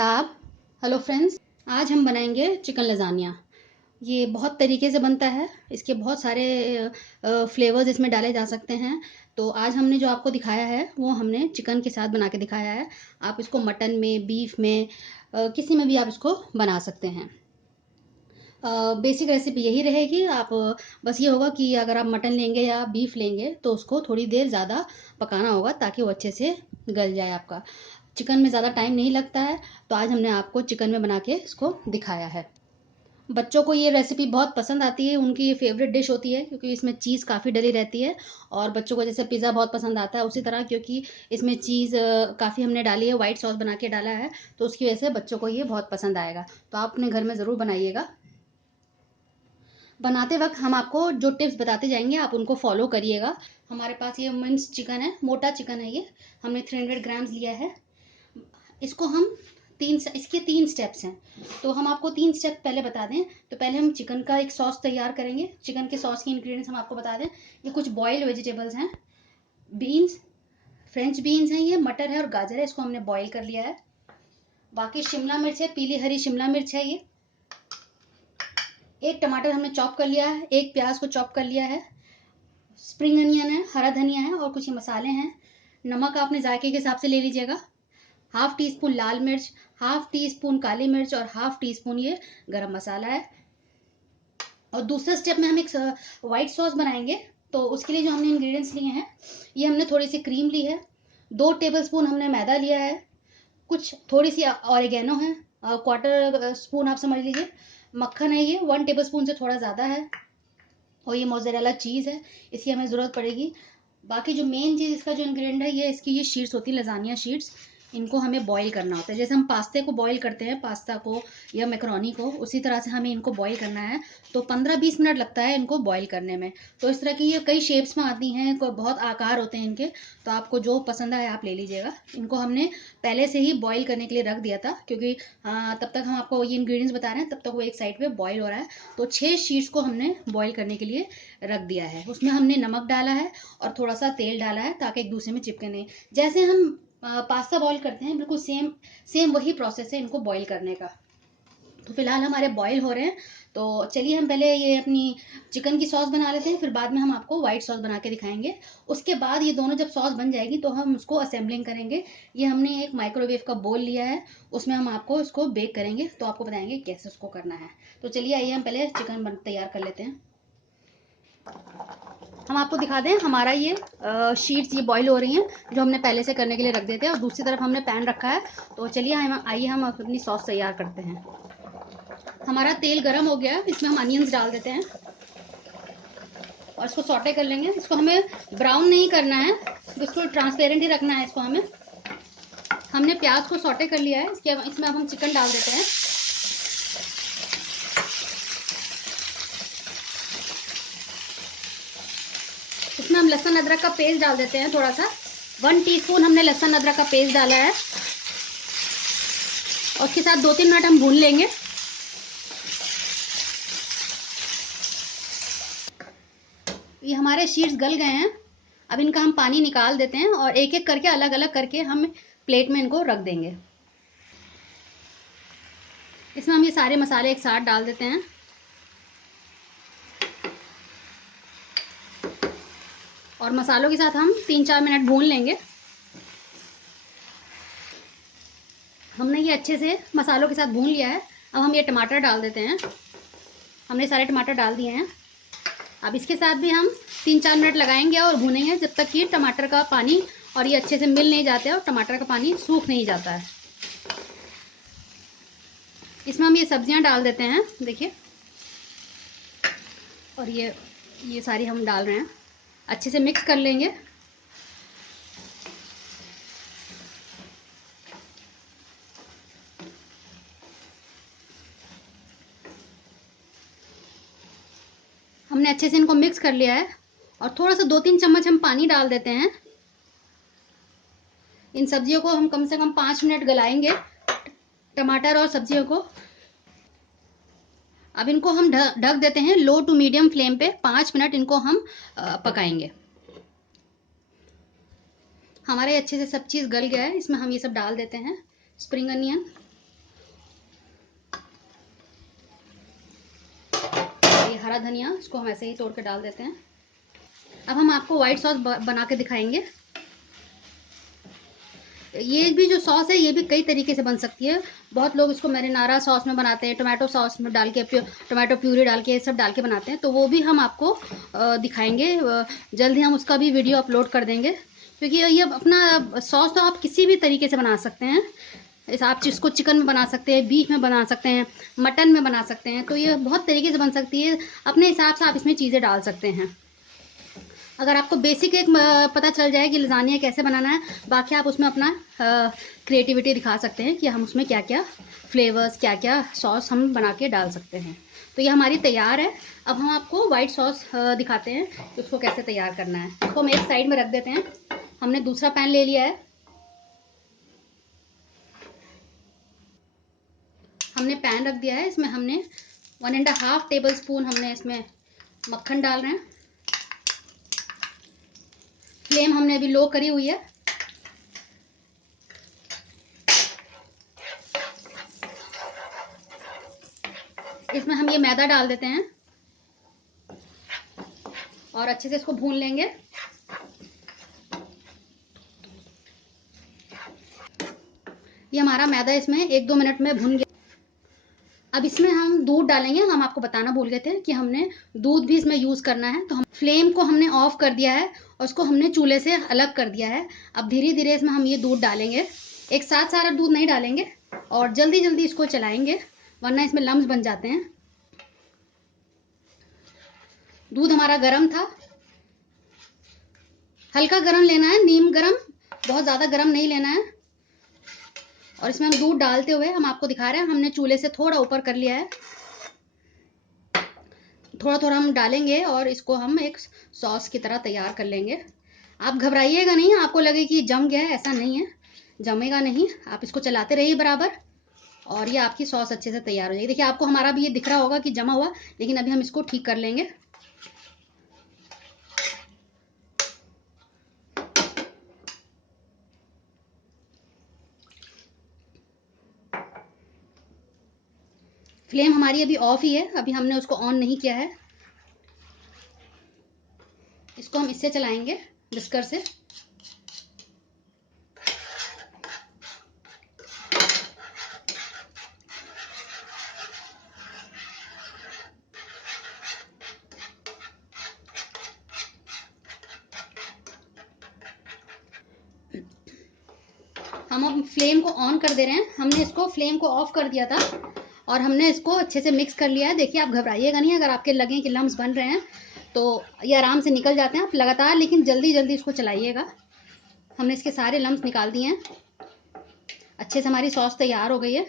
आदाब। Hello friends, आज हम बनाएंगे चिकन लजानिया। ये बहुत तरीके से बनता है, इसके बहुत सारे फ्लेवर्स इसमें डाले जा सकते हैं। तो आज हमने जो आपको दिखाया है वो हमने चिकन के साथ बना के दिखाया है। आप इसको मटन में, बीफ में, किसी में भी आप इसको बना सकते हैं। बेसिक रेसिपी यही रहेगी। आप बस ये होगा कि अगर आप मटन लेंगे या बीफ लेंगे तो उसको थोड़ी देर ज़्यादा पकाना होगा ताकि वो अच्छे से गल जाए। आपका चिकन में ज़्यादा टाइम नहीं लगता है, तो आज हमने आपको चिकन में बना के इसको दिखाया है। बच्चों को ये रेसिपी बहुत पसंद आती है, उनकी ये फेवरेट डिश होती है क्योंकि इसमें चीज़ काफ़ी डली रहती है। और बच्चों को जैसे पिज़्ज़ा बहुत पसंद आता है उसी तरह, क्योंकि इसमें चीज़ काफ़ी हमने डाली है, वाइट सॉस बना के डाला है, तो उसकी वजह से बच्चों को ये बहुत पसंद आएगा। तो आप अपने घर में ज़रूर बनाइएगा। बनाते वक्त हम आपको जो टिप्स बताते जाएंगे आप उनको फॉलो करिएगा। हमारे पास ये मिंस चिकन है, मोटा चिकन है। ये हमने 300 ग्राम्स लिया है। इसको हम इसके 3 स्टेप्स हैं, तो हम आपको 3 स्टेप पहले बता दें। तो पहले हम चिकन का एक सॉस तैयार करेंगे। चिकन के सॉस के इंग्रेडिएंट्स हम आपको बता दें। ये कुछ बॉइल्ड वेजिटेबल्स हैं, बीन्स, फ्रेंच बीन्स हैं, ये मटर है और गाजर है, इसको हमने बॉईल कर लिया है। बाकी शिमला मिर्च है, पीली हरी शिमला मिर्च है। ये एक टमाटर हमने चॉप कर लिया है, एक प्याज को चॉप कर लिया है, स्प्रिंग अनियन है, हरा धनिया है और कुछ मसाले हैं। नमक आपने जायके के हिसाब से ले लीजिएगा। हाफ टी स्पून लाल मिर्च, हाफ टी स्पून काली मिर्च और हाफ टी स्पून ये गरम मसाला है। और दूसरे स्टेप में हम एक व्हाइट सॉस बनाएंगे। तो उसके लिए जो हमने इंग्रेडिएंट्स लिए हैं, ये हमने थोड़ी सी क्रीम ली है, 2 टेबलस्पून हमने मैदा लिया है, कुछ थोड़ी सी ऑरिगेनो है, क्वार्टर स्पून आप समझ लीजिए। मक्खन है, ये 1 टेबलस्पून से थोड़ा ज़्यादा है। और ये मोज़रेला चीज़ है, इसकी हमें ज़रूरत पड़ेगी। बाकी जो मेन चीज़ इसका जो इंग्रेडिएंट है, ये इसकी ये शीट्स होती है, लजानिया शीट्स। इनको हमें बॉईल करना होता है, जैसे हम पास्ते को बॉईल करते हैं, पास्ता को या मैकरोनी को, उसी तरह से हमें इनको बॉईल करना है। तो 15-20 मिनट लगता है इनको बॉईल करने में। तो इस तरह की ये कई शेप्स में आती हैं, बहुत आकार होते हैं इनके। तो आपको जो पसंद आए आप ले लीजिएगा। इनको हमने पहले से ही बॉईल करने के लिए रख दिया था, क्योंकि तब तक हम आपको ये इंग्रेडिएंट्स बता रहे हैं, तब तक वो एक साइड पे बॉईल हो रहा है। तो 6 शीट्स को हमने बॉईल करने के लिए रख दिया है। उसमें हमने नमक डाला है और थोड़ा सा तेल डाला है ताकि एक दूसरे में चिपके नहीं। जैसे हम पास्ता बॉईल करते हैं, बिल्कुल सेम वही प्रोसेस है इनको बॉईल करने का। तो फिलहाल हमारे बॉईल हो रहे हैं। तो चलिए हम पहले ये अपनी चिकन की सॉस बना लेते हैं, फिर बाद में हम आपको व्हाइट सॉस बना के दिखाएंगे। उसके बाद ये दोनों जब सॉस बन जाएगी तो हम उसको असेंबलिंग करेंगे। ये हमने एक माइक्रोवेव का बोल लिया है, उसमें हम आपको इसको बेक करेंगे, तो आपको बताएंगे कैसे उसको करना है। तो चलिए आइए हम पहले चिकन तैयार कर लेते हैं। हम आपको दिखा दें, हमारा ये शीट्स ये बॉईल हो रही हैं, जो हमने पहले से करने के लिए रख देते हैं। और दूसरी तरफ हमने पैन रखा है। तो चलिए आइए हम अपनी सॉस तैयार करते हैं। हमारा तेल गर्म हो गया है, इसमें हम अनियंस डाल देते हैं और इसको सॉटे कर लेंगे। इसको हमें ब्राउन नहीं करना है, बिल्कुल ट्रांसपेरेंट ही रखना है इसको हमें। हमने प्याज को सॉटे कर लिया है, इसमें अब हम चिकन डाल देते हैं। इसमें हम लहसुन अदरक का पेस्ट डाल देते हैं, थोड़ा सा 1 टीस्पून हमने लहसुन अदरक का पेस्ट डाला है। और उसके साथ 2-3 मिनट हम भून लेंगे। ये हमारे शीट्स गल गए हैं, अब इनका हम पानी निकाल देते हैं और एक एक करके अलग अलग करके हम प्लेट में इनको रख देंगे। इसमें हम ये सारे मसाले एक साथ डाल देते हैं और मसालों के साथ हम 3-4 मिनट भून लेंगे। हमने ये अच्छे से मसालों के साथ भून लिया है। अब हम ये टमाटर डाल देते हैं। हमने सारे टमाटर डाल दिए हैं। अब इसके साथ भी हम 3-4 मिनट लगाएंगे और भूनेंगे जब तक कि टमाटर का पानी और ये अच्छे से मिल नहीं जाते और टमाटर का पानी सूख नहीं जाता है। इसमें हम ये सब्जियां डाल देते हैं, देखिए। और ये सारी हम डाल रहे हैं, अच्छे से मिक्स कर लेंगे। हमने अच्छे से इनको मिक्स कर लिया है और थोड़ा सा 2-3 चम्मच हम पानी डाल देते हैं। इन सब्जियों को हम कम से कम 5 मिनट गलाएंगे, टमाटर और सब्जियों को। अब इनको हम ढक देते हैं लो टू मीडियम फ्लेम पे। 5 मिनट इनको हम पकाएंगे। हमारे अच्छे से सब चीज़ गल गया है। इसमें हम ये सब डाल देते हैं, स्प्रिंग अनियन, हरा धनिया, इसको हम ऐसे ही तोड़ के डाल देते हैं। अब हम आपको व्हाइट सॉस बना के दिखाएंगे। ये भी जो सॉस है ये भी कई तरीके से बन सकती है। बहुत लोग इसको मैरिनारा सॉस में बनाते हैं, टोमेटो सॉस में डाल के, टोमेटो प्यूरी डाल के, सब डाल के बनाते हैं। तो वो भी हम आपको दिखाएंगे। जल्द ही हम उसका भी वीडियो अपलोड कर देंगे, क्योंकि ये अपना सॉस तो आप किसी भी तरीके से बना सकते हैं। आप इसको चिकन में बना सकते हैं, बीफ में बना सकते हैं, मटन में बना सकते हैं। तो ये बहुत तरीके से बन सकती है, अपने हिसाब से आप इसमें चीज़ें डाल सकते हैं। अगर आपको बेसिक एक पता चल जाए कि लजानिया कैसे बनाना है, बाकी आप उसमें अपना क्रिएटिविटी दिखा सकते हैं कि हम उसमें क्या क्या फ्लेवर्स, क्या क्या सॉस हम बना के डाल सकते हैं। तो ये हमारी तैयार है। अब हम आपको वाइट सॉस दिखाते हैं कि उसको कैसे तैयार करना है। इसको हम एक साइड में रख देते हैं। हमने दूसरा पैन ले लिया है। हमने पैन रख दिया है, इसमें हमने 1.5 टेबल स्पून हमने इसमें मक्खन डाल रहे हैं। फ्लेम हमने अभी लो करी हुई है। इसमें हम ये मैदा डाल देते हैं और अच्छे से इसको भून लेंगे। ये हमारा मैदा इसमें 1-2 मिनट में भुन गया। अब इसमें हम दूध डालेंगे। हम आपको बताना भूल गए थे कि हमने दूध भी इसमें यूज़ करना है। तो हम फ्लेम को हमने ऑफ कर दिया है और उसको हमने चूल्हे से अलग कर दिया है। अब धीरे धीरे इसमें हम ये दूध डालेंगे। एक साथ सारा दूध नहीं डालेंगे और जल्दी जल्दी इसको चलाएंगे, वरना इसमें लम्स बन जाते हैं। दूध हमारा गर्म था, हल्का गर्म लेना है, नीम गर्म, बहुत ज़्यादा गर्म नहीं लेना है। और इसमें हम दूध डालते हुए हम आपको दिखा रहे हैं, हमने चूल्हे से थोड़ा ऊपर कर लिया है। थोड़ा थोड़ा हम डालेंगे और इसको हम एक सॉस की तरह तैयार कर लेंगे। आप घबराइएगा नहीं, आपको लगे कि जम गया है, ऐसा नहीं है, जमेगा नहीं। आप इसको चलाते रहिए बराबर और ये आपकी सॉस अच्छे से तैयार हो जाएगी। देखिए आपको हमारा भी ये दिख रहा होगा कि जमा हुआ, लेकिन अभी हम इसको ठीक कर लेंगे। फ्लेम हमारी अभी ऑफ ही है, अभी हमने उसको ऑन नहीं किया है। इसको हम इससे चलाएंगे, विस्कर से। हम अब फ्लेम को ऑन कर दे रहे हैं। हमने इसको फ्लेम को ऑफ कर दिया था और हमने इसको अच्छे से मिक्स कर लिया है। देखिए आप घबराइएगा नहीं, अगर आपके लगे कि लम्स बन रहे हैं तो ये आराम से निकल जाते हैं। आप लगातार लेकिन जल्दी जल्दी इसको चलाइएगा। हमने इसके सारे लम्स निकाल दिए हैं। अच्छे से हमारी सॉस तैयार हो गई है।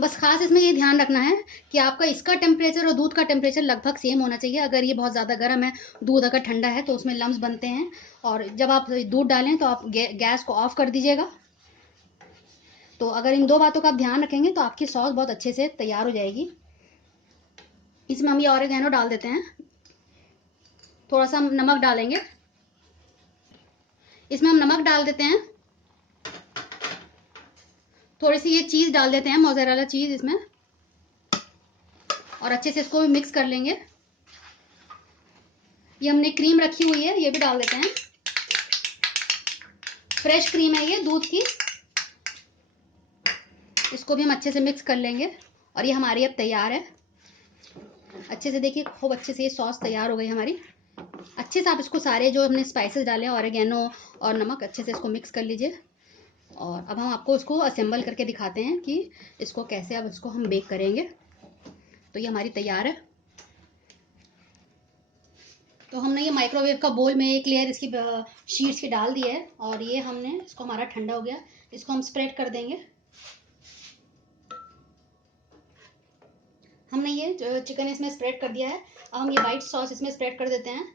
बस खास इसमें ये ध्यान रखना है कि आपका इसका टेम्परेचर और दूध का टेम्परेचर लगभग सेम होना चाहिए। अगर ये बहुत ज़्यादा गर्म है, दूध अगर ठंडा है, तो उसमें लम्स बनते हैं। और जब आप दूध डालें तो आप गैस को ऑफ कर दीजिएगा। तो अगर इन दो बातों का आप ध्यान रखेंगे तो आपकी सॉस बहुत अच्छे से तैयार हो जाएगी। इसमें हम ये ऑरिगेनो डाल देते हैं। थोड़ा सा हम नमक डालेंगे। इसमें हम नमक डाल देते हैं। थोड़ी सी ये चीज़ डाल देते हैं, मोज़रेला चीज़ इसमें, और अच्छे से इसको मिक्स कर लेंगे। ये हमने क्रीम रखी हुई है, ये भी डाल देते हैं। फ्रेश क्रीम है ये, दूध की। इसको भी हम अच्छे से मिक्स कर लेंगे और ये हमारी अब तैयार है। अच्छे से देखिए, खूब अच्छे से ये सॉस तैयार हो गई हमारी। अच्छे से आप इसको सारे जो हमने स्पाइसेस डाले, ऑरिगेनो और नमक, अच्छे से इसको मिक्स कर लीजिए। और अब हम आपको इसको असेंबल करके दिखाते हैं कि इसको कैसे अब इसको हम बेक करेंगे। तो ये हमारी तैयार है। तो हमने ये माइक्रोवेव का बोल में एक लेयर इसकी शीट्स की डाल दी है और ये हमने इसको, हमारा ठंडा हो गया, इसको हम स्प्रेड कर देंगे। हमने ये चिकन इसमें स्प्रेड कर दिया है। अब हम ये वाइट सॉस इसमें स्प्रेड कर देते हैं।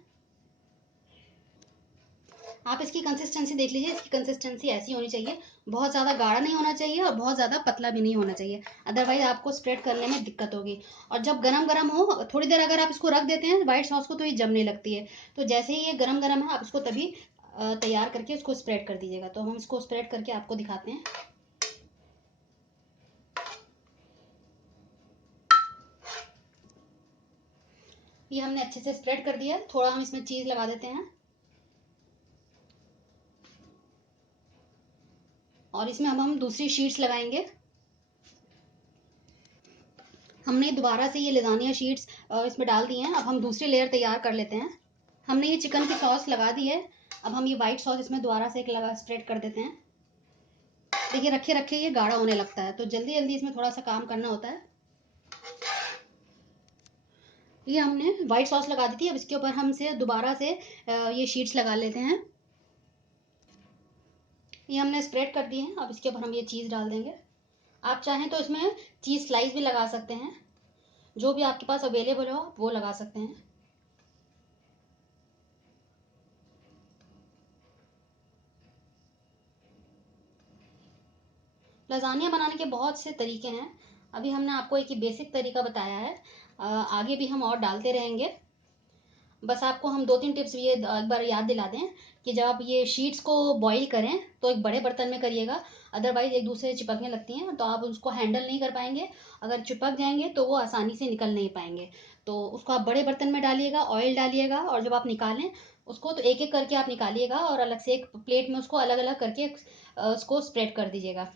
आप इसकी कंसिस्टेंसी देख लीजिए, इसकी कंसिस्टेंसी ऐसी होनी चाहिए, बहुत ज़्यादा गाढ़ा नहीं होना चाहिए और बहुत ज़्यादा पतला भी नहीं होना चाहिए, अदरवाइज आपको स्प्रेड करने में दिक्कत होगी। और जब गरम गरम हो, थोड़ी देर अगर आप इसको रख देते हैं वाइट सॉस को, तो ये जमने लगती है। तो जैसे ही ये गरम गरम है, आप इसको तभी तैयार करके इसको स्प्रेड कर दीजिएगा। तो हम इसको स्प्रेड करके आपको दिखाते हैं। ये हमने अच्छे से स्प्रेड कर दिया है। थोड़ा हम इसमें चीज़ लगा देते हैं और इसमें हम दूसरी शीट्स लगाएंगे। हमने दोबारा से ये लेज़ानिया शीट्स इसमें डाल दी हैं। अब हम दूसरी लेयर तैयार कर लेते हैं। हमने ये चिकन की सॉस लगा दी है। अब हम ये वाइट सॉस इसमें दोबारा से एक लगा स्प्रेड कर देते हैं। देखिए रखे रखे ये गाढ़ा होने लगता है, तो जल्दी जल्दी इसमें थोड़ा सा काम करना होता है। ये हमने वाइट सॉस लगा दी थी। अब इसके ऊपर हमसे दोबारा से ये शीट्स लगा लेते हैं। ये हमने स्प्रेड कर दी है। अब इसके ऊपर हम ये चीज़ डाल देंगे। आप चाहें तो इसमें चीज़ स्लाइस भी लगा सकते हैं, जो भी आपके पास अवेलेबल हो आप वो लगा सकते हैं। लजानिया बनाने के बहुत से तरीके हैं। अभी हमने आपको एक ही बेसिक तरीका बताया है, आगे भी हम और डालते रहेंगे। बस आपको हम 2-3 टिप्स ये एक बार याद दिला दें कि जब आप ये शीट्स को बॉईल करें तो एक बड़े बर्तन में करिएगा, अदरवाइज एक दूसरे से चिपकने लगती हैं तो आप उसको हैंडल नहीं कर पाएंगे। अगर चिपक जाएंगे तो वो आसानी से निकल नहीं पाएंगे। तो उसको आप बड़े बर्तन में डालिएगा, ऑयल डालिएगा और जब आप निकालें उसको तो एक एक करके आप निकालिएगा और अलग से एक प्लेट में उसको अलग अलग करके उसको स्प्रेड कर दीजिएगा।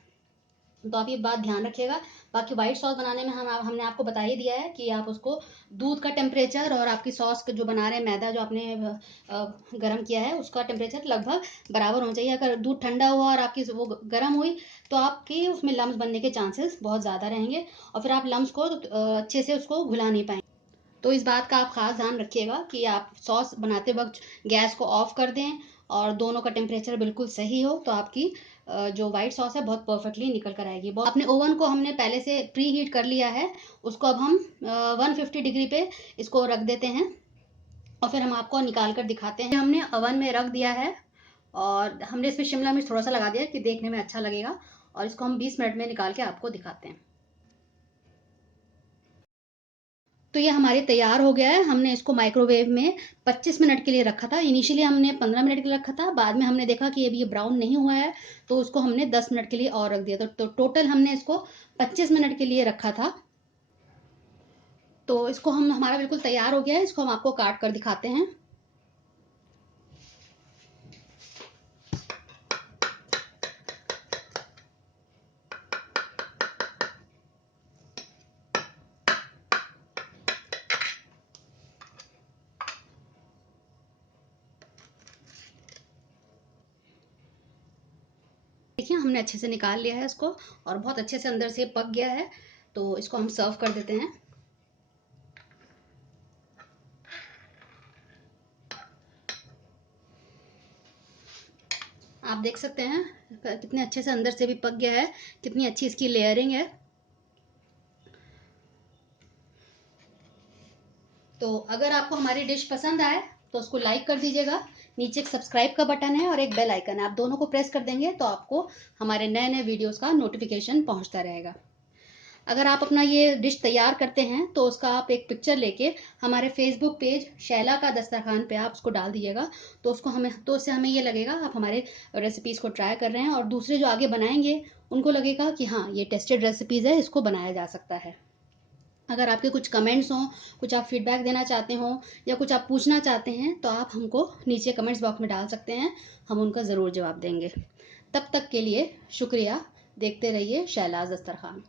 तो आप ये बात ध्यान रखिएगा। बाकी व्हाइट सॉस बनाने में हमने आपको बता ही दिया है कि आप उसको दूध का टेम्परेचर और आपकी सॉस जो बना रहे हैं, मैदा जो आपने गर्म किया है उसका टेम्परेचर लगभग बराबर होना चाहिए। अगर दूध ठंडा हुआ और आपकी वो गर्म हुई तो आपकी उसमें लम्स बनने के चांसेस बहुत ज़्यादा रहेंगे और फिर आप लम्स को अच्छे से उसको घुला नहीं पाएंगे। तो इस बात का आप खास ध्यान रखिएगा कि आप सॉस बनाते वक्त गैस को ऑफ कर दें और दोनों का टेम्परेचर बिल्कुल सही हो, तो आपकी जो वाइट सॉस है बहुत परफेक्टली निकल कर आएगी। अपने ओवन को हमने पहले से प्री हीट कर लिया है, उसको अब हम 150 डिग्री पे इसको रख देते हैं और फिर हम आपको निकाल कर दिखाते हैं। हमने ओवन में रख दिया है और हमने इसमें शिमला मिर्च थोड़ा सा लगा दिया कि देखने में अच्छा लगेगा और इसको हम 20 मिनट में निकाल के आपको दिखाते हैं। तो ये हमारे तैयार हो गया है। हमने इसको माइक्रोवेव में 25 मिनट के लिए रखा था। इनिशियली हमने 15 मिनट के लिए रखा था, बाद में हमने देखा कि अभी ये ब्राउन नहीं हुआ है तो उसको हमने 10 मिनट के लिए और रख दिया। तो टोटल हमने इसको 25 मिनट के लिए रखा था। तो इसको हमारा बिल्कुल तैयार हो गया है। इसको हम आपको काट कर दिखाते हैं। देखिए हमने अच्छे से निकाल लिया है इसको और बहुत अच्छे से अंदर से पक गया है। तो इसको हम सर्व कर देते हैं। आप देख सकते हैं कितने अच्छे से अंदर से भी पक गया है, कितनी अच्छी इसकी लेयरिंग है। तो अगर आपको हमारी डिश पसंद आए तो उसको लाइक कर दीजिएगा। नीचे एक सब्सक्राइब का बटन है और एक बेल आइकन है, आप दोनों को प्रेस कर देंगे तो आपको हमारे नए नए वीडियोस का नोटिफिकेशन पहुंचता रहेगा। अगर आप अपना ये डिश तैयार करते हैं तो उसका आप एक पिक्चर लेके हमारे फेसबुक पेज शैला का दस्तरखान पे आप उसको डाल दीजिएगा। तो उससे हमें ये लगेगा आप हमारे रेसिपीज़ को ट्राई कर रहे हैं और दूसरे जो आगे बनाएंगे उनको लगेगा कि हाँ ये टेस्टेड रेसिपीज़ है, इसको बनाया जा सकता है। अगर आपके कुछ कमेंट्स हों, कुछ आप फीडबैक देना चाहते हों या कुछ आप पूछना चाहते हैं तो आप हमको नीचे कमेंट्स बॉक्स में डाल सकते हैं, हम उनका ज़रूर जवाब देंगे। तब तक के लिए शुक्रिया। देखते रहिए शैलाज़ दस्तरखान।